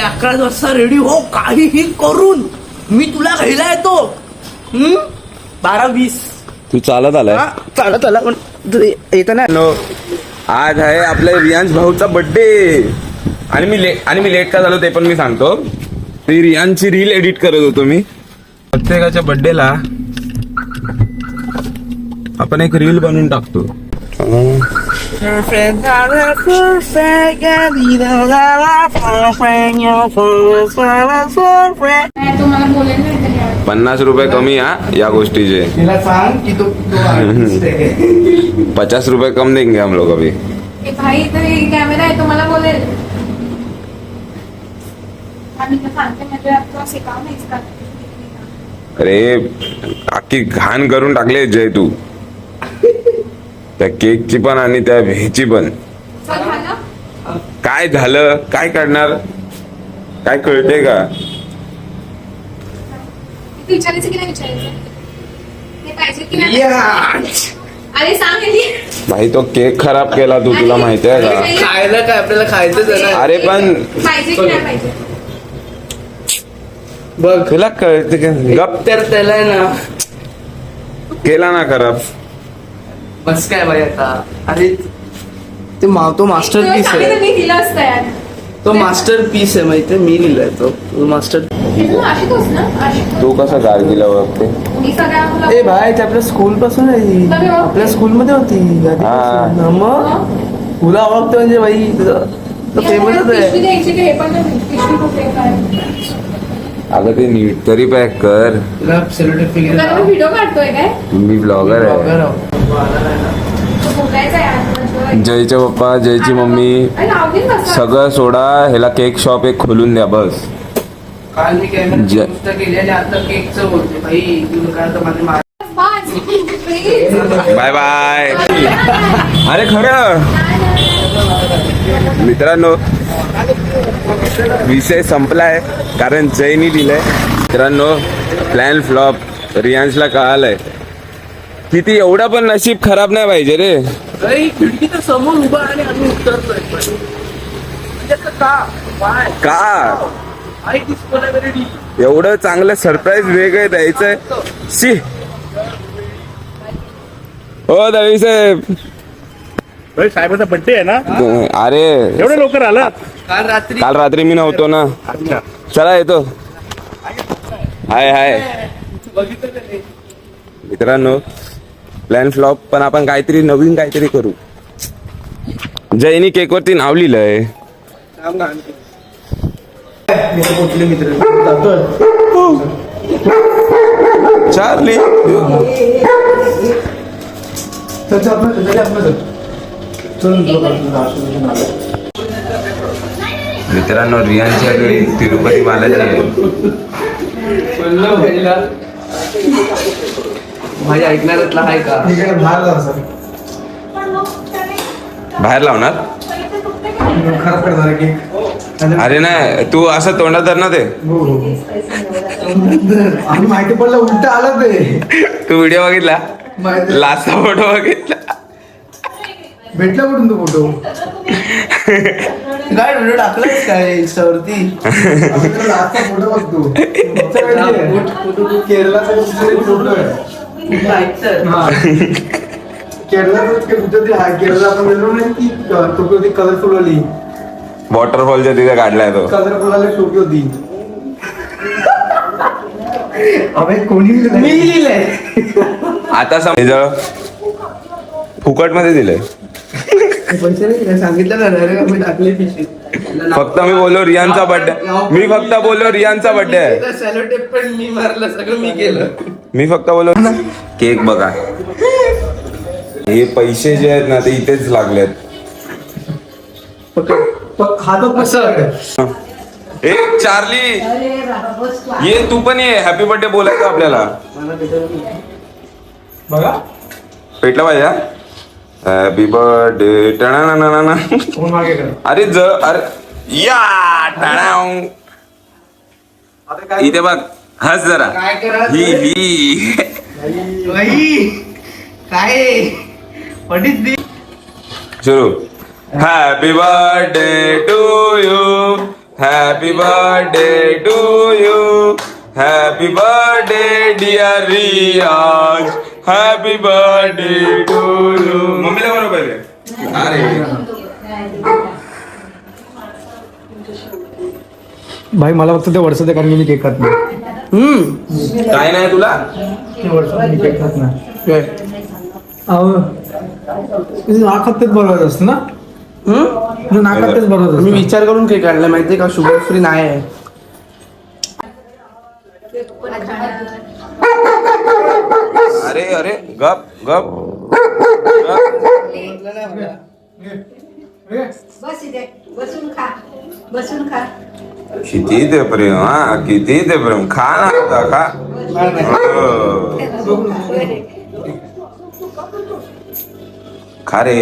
11:30 वाजता रेडी हो, काहीही करून मी तुला घ्यायला येतो. 12:20 तू चालत आलाय? चालत आला पण येतं ना. आज आहे आपल्या रियांश भाऊचा बर्थडे आणि मी लेट का झालो ते पण मी सांगतो. ती रियांची रील एडिट करत होतो मी. प्रत्येकाच्या बर्थडेला आपण एक रील बनवून टाकतो. ₹50 कमी या गोष्टीचे. 50 कम देंगे हम लोग अभी. भाई इधर कॅमेरा आहे, तुम्हाला बोलेल आम्ही सांगते म्हणजे आपलं शिकाव नाही इसका. अरे अख्खी घाण करून टाकले जय तू, त्या केकची पण आणि त्या ह्याची पण. काय झालं, काय करणार, काय कळते का? विचारायचं की नाही विचारायचं, ते पाहिजे की नाही. अरे सांग भाई तो केक खराब केला तू, तुला माहिती आहे का? खायला काय आपल्याला खायचंच आहे. अरे पण पाहिजे की नाही पाहिजे बघ, तुला कळते का? गप तर त्याला आहे ना केला ना खराब. बस काय बाई आता. अरे ते तो मास्टर पीस आहे. मी दिलं असतं यार. तो मास्टर पीस आहे, माहितीये, मी लिहिलाय तो मास्टर. आशितोस ना, आशितोस. तू कसा गार्गीला ओळखते? मी सगळ्या ए भाई, ते आपल्या स्कूल पासून आहे, आपल्या स्कूल मध्ये होती. मग तुला ओळखते म्हणजे बाई तुझं फेमसच आहे. हे पण पिशवी कुठे काय. अगं ते नीट तरी पॅक कर. तुला सेलिब्रिटी व्हिडिओ काढतोय काय? मी ब्लॉगर आहे. बोलायचं यार. जयचे पप्पा, जयची मम्मी, सगळं सोडा, ह्याला केक शॉप एक खोलून द्या बस. काल मी कॅमेरा केली आणि आता केकचं बोलते भाई. तुला काय तर माझे बाय बाय. अरे खरं मित्रांनो, विषय संपलाय कारण जयनी दिलंय. मित्रांनो, प्लॅन फ्लॉप. रियांशला कळालंय किती एवढा पण नशीब खराब नाही पाहिजे रे. खिडकीच्या समोर उभा आणि आम्ही उतरतोय. का एवढं चांगलं सरप्राईज वेगळं द्यायचंय? शी. हो दळवी साहेब, साहेबाचा बर्थडे आहे ना? अरे एवढे लवकर आला? काल रात्री मी नव्हतो ना. चला येतो. हाय हाय. मित्रांनो, प्लॅन फ्लॉप, पण आपण काहीतरी नवीन काहीतरी करू. जयनी केक वरती नाव लिहिलंय. चार्ली. मित्रांनो, रियांच्या घरी तिरुपती बालाजी आहे. माझ्या ऐकणाऱ्यातला आहे का? बाहेर लावणार? अरे नाही, तू असं तोंडात धर ना ते. माहिती पडलं उलट आलं ते. तू व्हिडिओ बघितला? लास्टचा फोटो बघितला? भेटला कुठून तो फोटो? काय व्हिडिओ टाकलाय काय इंस्टावरती? फोटो बघतो. केरळाचा फोटो आहे. केरळला आपण गेलो नाही ती टोपी कलरफुल वाली. वॉटरफॉलच्या तिथे काढलाय तो. कलरफुल वाली टोपी होती. कोणी मी लिहिलंय. आता समज फुकट मध्ये दिलंय. पैसे नाही सांगितलं ना, मी टाकले पिशवी. फक्त मी बोललो रियांचा बर्थडे. मी फक्त बोललो रियांचा बर्थडे आहे. सॅलो टेप पण मी मारलं, सगळं मी केलं. मी फक्त बोललो केक बघा. हे पैसे जे आहेत ना ते इथेच लागलेत. ए चार्ली, ये तू पण ये. हॅपी बर्थडे बोलायचं आपल्याला. बघा पेटला पाहिजे. Happy birthday. टणा. अरे अरे या टणाव. इथे बघ, हस जरा. ही काय सुरू. Happy birthday to you, happy birthday to you, happy birthday dear Riyaz, happy birthday to you. मम्मीला बरोबर आहे. अरे भाई मला फक्त ते वर्ष दे, कारण मी केक खात नाही. काय नाही तुला? ते वर्ष मी केक खात नाही. नाकात तेच बरोबर असतं ना. नाकात तेच बरोबर. मी विचार करून केक काढला माहितीये का, शुगर फ्री नाही आहे. अरे अरे गप गप. बस इथे बसून खा, बसून खा. किती ते प्रेम, हा किती ते प्रेम. खा ना आता, खा. खा रे,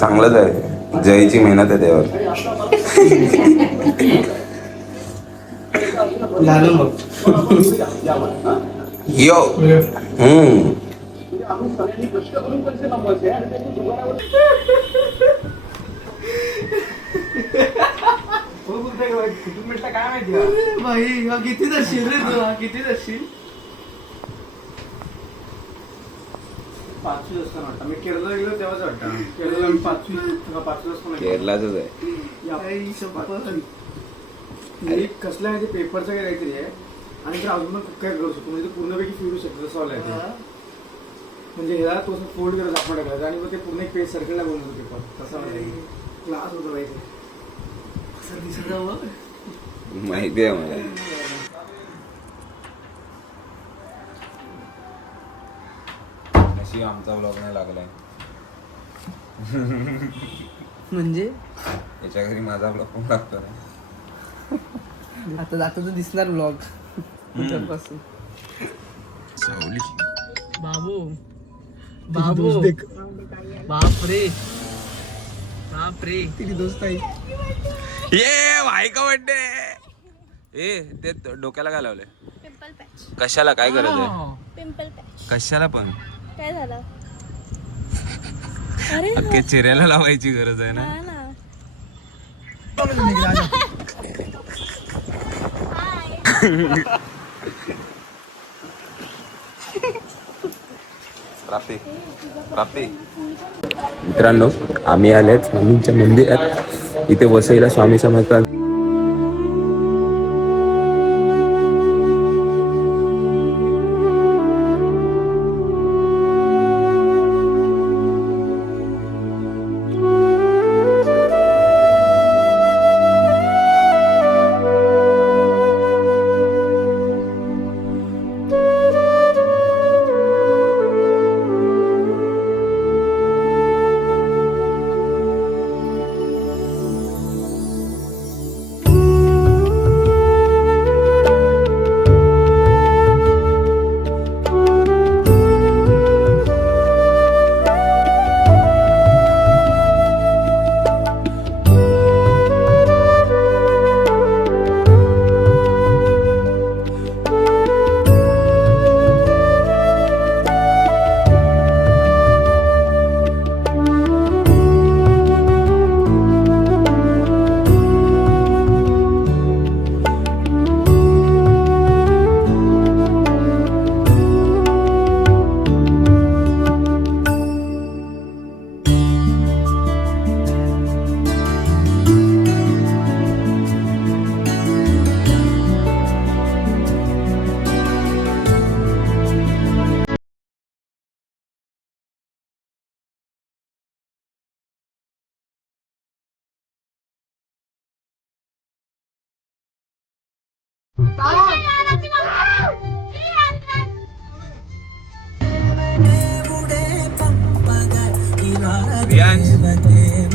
चांगलंच आहे. जयची मेहनत आहे त्यावर. यो. किती जाशील रे तुला, किती जाशील. 5वी असताना वाटतं मी केरळला गेलो तेव्हाच वाटतं. केरळला मी 5वी असताना. केरलाच आहे. कसलं आहे ते पेपरचं काही काहीतरी आहे, आणि तर अजून पण खूप काय करू शकतो. म्हणजे पूर्णपैकी फिरू शकतो तसं आहे ते. म्हणजे ह्याला तो फोल्ड करत आपण टाकायचं आणि मग ते पूर्ण एक पेज सर्कलला बनवतो पेपर. तसा क्लास होतो पाहिजे. असं दिसत माहिती आहे मला. आमचा ब्लॉग नाही लागलाय म्हणजे याच्या घरी माझा ब्लॉग पण लागतो ना. आता जाता तर दिसणार ब्लॉग पासून. बाबू बाबू बापरे बापरे किती दोस्त आहे. ये भाई का बर्थडे. ए ते डोक्याला काय लावलंय? Pimple patch. कशाला, काय गरज आहे? पिंपल पॅच कशाला पण? काय झालं? अरे अख्खे चेहऱ्याला लावायची गरज आहे ना. हा ना. प्राप्ती प्राप्ती. मित्रांनो, आम्ही आलेत स्वामींच्या मंदिरात. इथे वसईला स्वामी समर्थ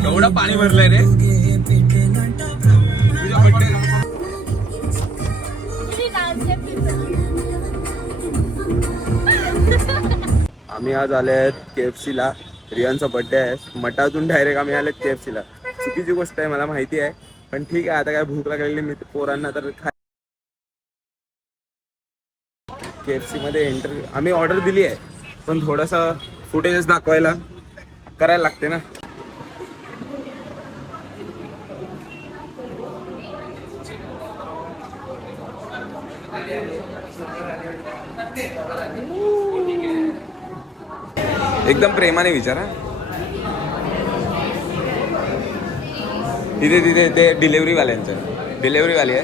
एवढं पाणी भरलंय रे. आम्ही आज आले आहेत KFC ला. रियानचा बर्थडे आहे. मठातून डायरेक्ट आम्ही आले KFC ला. चुकीची गोष्ट आहे मला माहिती आहे, पण ठीक आहे. आता काय भूक लागलेली मी पोरांना तर KFC मध्ये एंटर आम्ही ऑर्डर दिली आहे, पण थोडासा फुटेजेस दाखवायला करायला लागते ना. एकदम प्रेमाने विचारा. तिथे तिथे ते डिलेव्हरी वाल्यांचं डिलेव्हरी वाली आहे.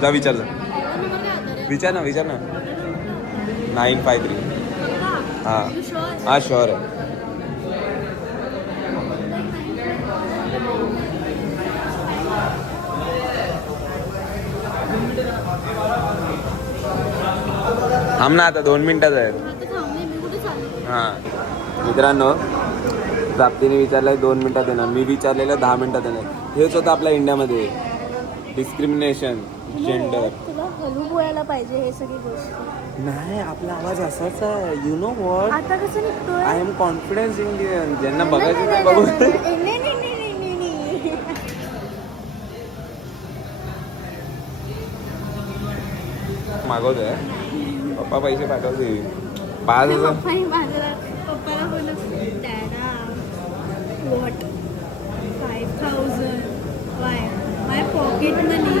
जा विचार जा. विचार ना 953. हा शुअर आहे. थांब ना आता 2 मिनिटात आहेत. हा मित्रांनो प्राप्तीने विचारलंय 2 मिनिटात येणार. मी विचारलेलं 10 मिनिटात येणार. हेच होतं आपल्या इंडियामध्ये डिस्क्रिमिनेशन जेंडर. तुला हलू बोलायला पाहिजे हे सगळी गोष्ट. नाही आपला आवाज असाच आहे. यु नो व्हॉट आता कसं निघतोय? I am confidence Indian. ज्यांना बघायचं ते बघू. मागवतोय पप्पा पैसे पाठवते 5,000. पप्पाला बोललो dada what 5,000 why my pocket money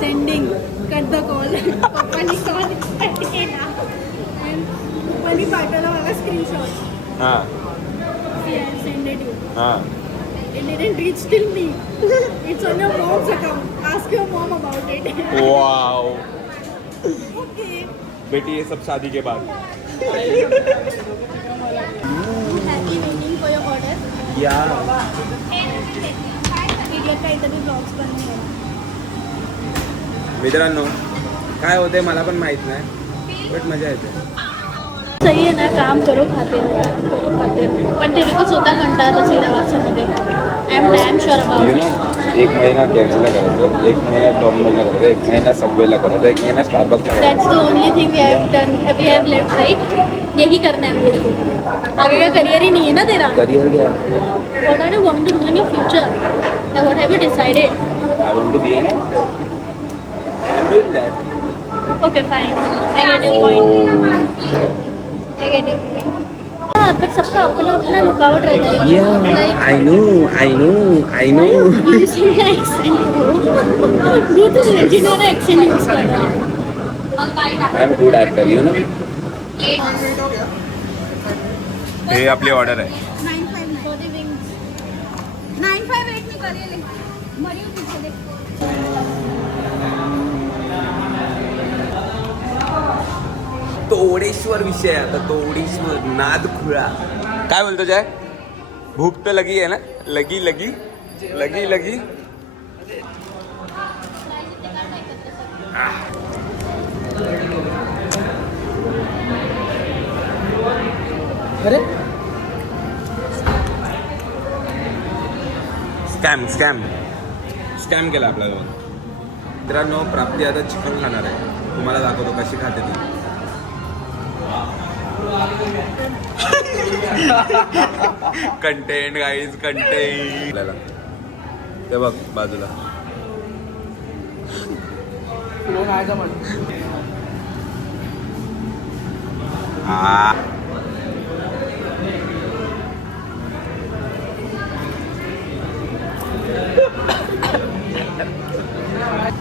sending cut the call. पप्पानी कॉल कट केला. पप्पानी पाठवला मला स्क्रीनशॉट. हां सेंडेड यू. हां It didn't reach till me. It's on your mom's account. Ask your mom about it. Wow. Okay. बेटी ये सब शादी के बाद. Happy waiting for your order. या इकडे काहीतरी ब्लॉग्स बनवून. मित्रांनो काय होते मला पण माहित नाही बट मजा येते. सही है ना काम करो खाते पण ते लोक स्वतः कंटाळत असेल त्या वाचनामध्ये. I am damn sure about. 1 महिना कॅन्सलला करायचं, 1 महिना डॉमिनोजला करायचं, 1 महिना सबवेला करायचं, 1 महिना स्टारबक्सला करायचं. That's the only thing we have done. We have lived right. यही करना है मेरे को. आगे का करियर ही नहीं है ना तेरा. करियर क्या what are you going to do in your future? What have you decided? I want to be I'm doing that. Okay fine. I get your point. I get your point. हाँ but सबका अपना अपना रुकावट रहता है. Yeah, I know. You see my accent, bro. You तो legendary accent use कर रहा है. I'm a good actor, you know. हे आपली ऑर्डर आहे. 959 for the wings. 958 निकालिए. मरियो पीछे देख. तोडेश्वर विषय आता. तोडेश्वर नाद खुळा. काय बोलतो जय? भूक तर लगी आहे ना. लगी अरे स्कॅम केला आपल्याला. मित्रांनो प्राप्ती आता चिकन खाणार आहे. तुम्हाला दाखवतो कशी खाते ती. Content guys content. ते बघ बाजूला.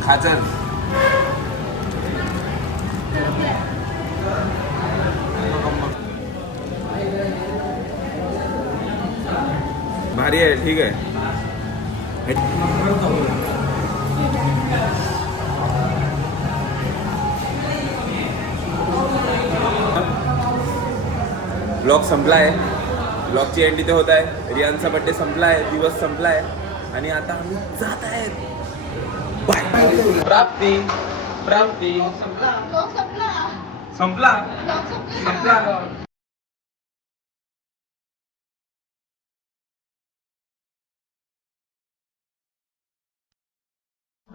खाचर भारी आहे. ठीक आहे. ब्लॉग संपला आहे. ब्लॉगची एंड इथे होत आहे. रियानचा बड्डे संपला आहे. दिवस संपला आहे आणि आता आम्ही जात आहेत. बाय. प्राप्ती संपला.